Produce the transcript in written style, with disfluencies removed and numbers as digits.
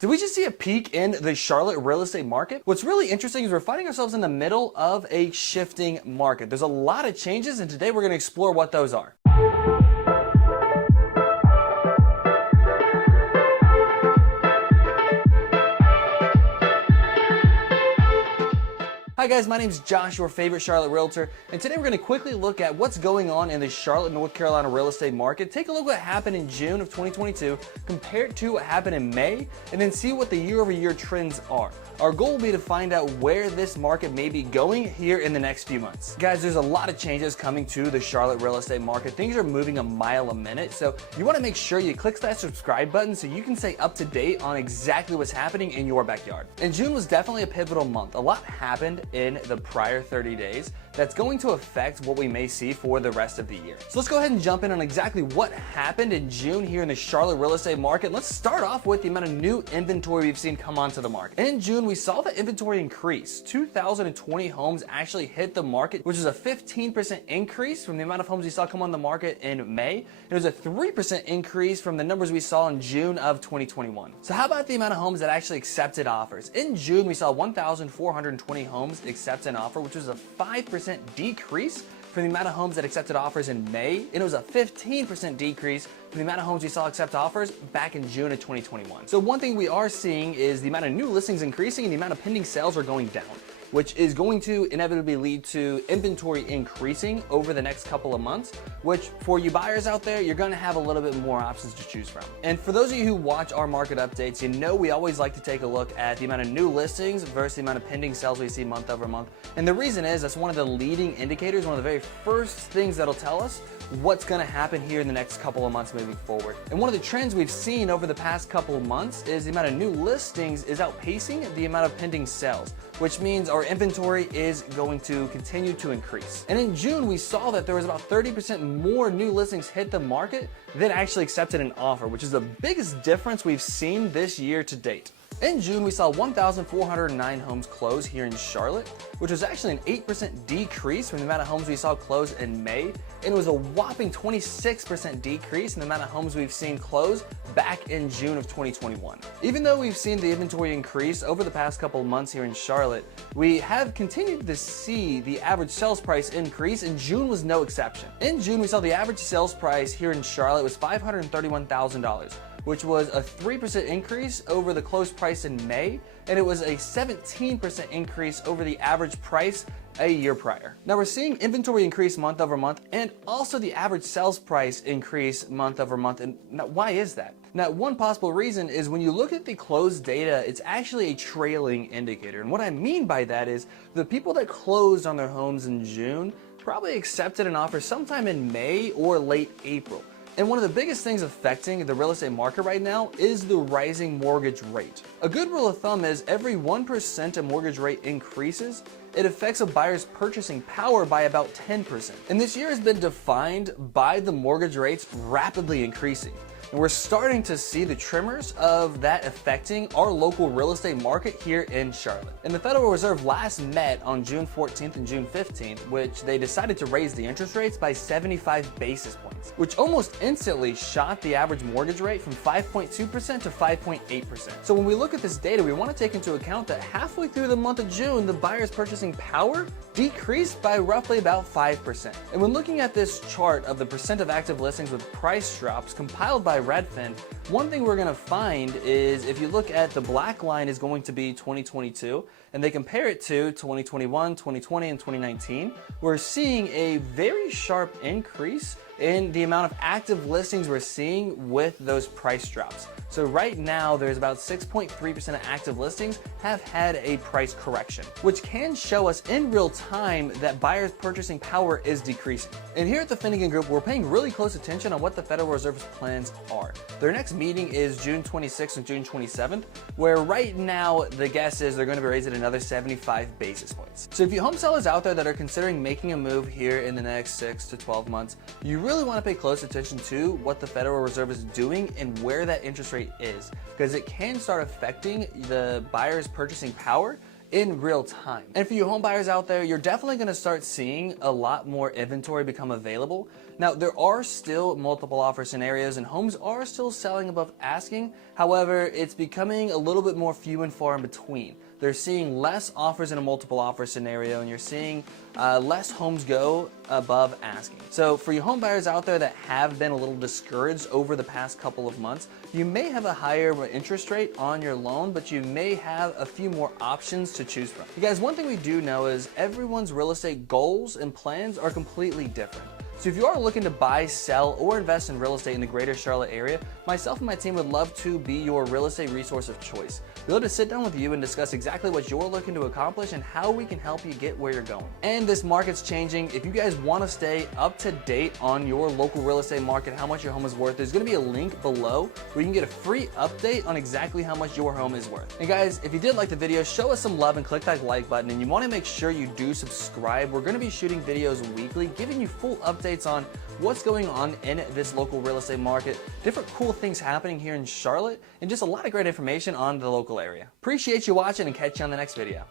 Did we just see a peak in the Charlotte real estate market? What's really interesting is we're finding ourselves in the middle of a shifting market. There's a lot of changes, and today we're going to explore what those are. Hi guys, my name is Josh, your favorite Charlotte realtor, and today we're going to quickly look at what's going on in the Charlotte, North Carolina real estate market. Take a look at what happened in June of 2022 compared to what happened in May, and then see what the year-over-year trends are. Our goal will be to find out where this market may be going here in the next few months. Guys, there's a lot of changes coming to the Charlotte real estate market. Things are moving a mile a minute, so you want to make sure you click that subscribe button so you can stay up to date on exactly what's happening in your backyard. And June was definitely a pivotal month. A lot happened in the prior 30 days that's going to affect what we may see for the rest of the year. So let's go ahead and jump in on exactly what happened in June here in the Charlotte real estate market. Let's start off with the amount of new inventory we've seen come onto the market. In June, we saw the inventory increase. 2,020 homes actually hit the market, which is a 15% increase from the amount of homes we saw come on the market in May. It was a 3% increase from the numbers we saw in June of 2021. So how about the amount of homes that actually accepted offers? In June, we saw 1,420 homes accept an offer, which was a 5% decrease from the amount of homes that accepted offers in May, and it was a 15% decrease from the amount of homes we saw accept offers back in June of 2021. So one thing we are seeing is the amount of new listings increasing and the amount of pending sales are going down, which is going to inevitably lead to inventory increasing over the next couple of months, which for you buyers out there, you're gonna have a little bit more options to choose from. And for those of you who watch our market updates, you know we always like to take a look at the amount of new listings versus the amount of pending sales we see month over month. And the reason is that's one of the leading indicators, one of the very first things that'll tell us what's going to happen here in the next couple of months moving forward. And one of the trends we've seen over the past couple of months is the amount of new listings is outpacing the amount of pending sales, which means our inventory is going to continue to increase. And in June, we saw that there was about 30% more new listings hit the market than actually accepted an offer, which is the biggest difference we've seen this year to date. In June, we saw 1,409 homes close here in Charlotte, which was actually an 8% decrease from the amount of homes we saw close in May, and it was a whopping 26% decrease in the amount of homes we've seen close back in June of 2021. Even though we've seen the inventory increase over the past couple of months here in Charlotte, we have continued to see the average sales price increase, and June was no exception. In June, we saw the average sales price here in Charlotte was $531,000. which was a 3% increase over the closed price in May, and it was a 17% increase over the average price a year prior. Now we're seeing inventory increase month over month, and also the average sales price increase month over month. And now, why is that? Now, one possible reason is when you look at the closed data, it's actually a trailing indicator. And what I mean by that is the people that closed on their homes in June probably accepted an offer sometime in May or late April. And one of the biggest things affecting the real estate market right now is the rising mortgage rate. A good rule of thumb is every 1% a mortgage rate increases, it affects a buyer's purchasing power by about 10%. And this year has been defined by the mortgage rates rapidly increasing. And we're starting to see the tremors of that affecting our local real estate market here in Charlotte. And the Federal Reserve last met on June 14th and June 15th, which they decided to raise the interest rates by 75 basis points, which almost instantly shot the average mortgage rate from 5.2% to 5.8%. So when we look at this data, we want to take into account that halfway through the month of June, the buyer's purchasing power decreased by roughly about 5%. And when looking at this chart of the percent of active listings with price drops compiled by Redfin, one thing we're going to find is if you look at the black line is going to be 2022, and they compare it to 2021, 2020, and 2019, we're seeing a very sharp increase in the amount of active listings we're seeing with those price drops. So right now, there's about 6.3% of active listings have had a price correction, which can show us in real time that buyers' purchasing power is decreasing. And here at the Finigan Group, we're paying really close attention on what the Federal Reserve's plans are. Their next meeting is June 26th and June 27th, where right now the guess is they're going to be raising another 75 basis points. So if you home sellers out there that are considering making a move here in the next 6 to 12 months, you really want to pay close attention to what the Federal Reserve is doing and where that interest rate is, because it can start affecting the buyer's purchasing power in real time. And for you home buyers out there, you're definitely going to start seeing a lot more inventory become available. Now, there are still multiple offer scenarios and homes are still selling above asking. However, it's becoming a little bit more few and far in between. They're seeing less offers in a multiple offer scenario, and you're seeing less homes go above asking. So for you home buyers out there that have been a little discouraged over the past couple of months, you may have a higher interest rate on your loan, but you may have a few more options to choose from. You guys, one thing we do know is everyone's real estate goals and plans are completely different. So if you are looking to buy, sell, or invest in real estate in the greater Charlotte area, myself and my team would love to be your real estate resource of choice. We'd love to sit down with you and discuss exactly what you're looking to accomplish and how we can help you get where you're going. And this market's changing. If you guys want to stay up to date on your local real estate market, how much your home is worth, there's going to be a link below where you can get a free update on exactly how much your home is worth. And guys, if you did like the video, show us some love and click that like button. And you want to make sure you do subscribe. We're going to be shooting videos weekly, giving you full updates on what's going on in this local real estate market, different cool things happening here in Charlotte, and just a lot of great information on the local area. Appreciate you watching and catch you on the next video.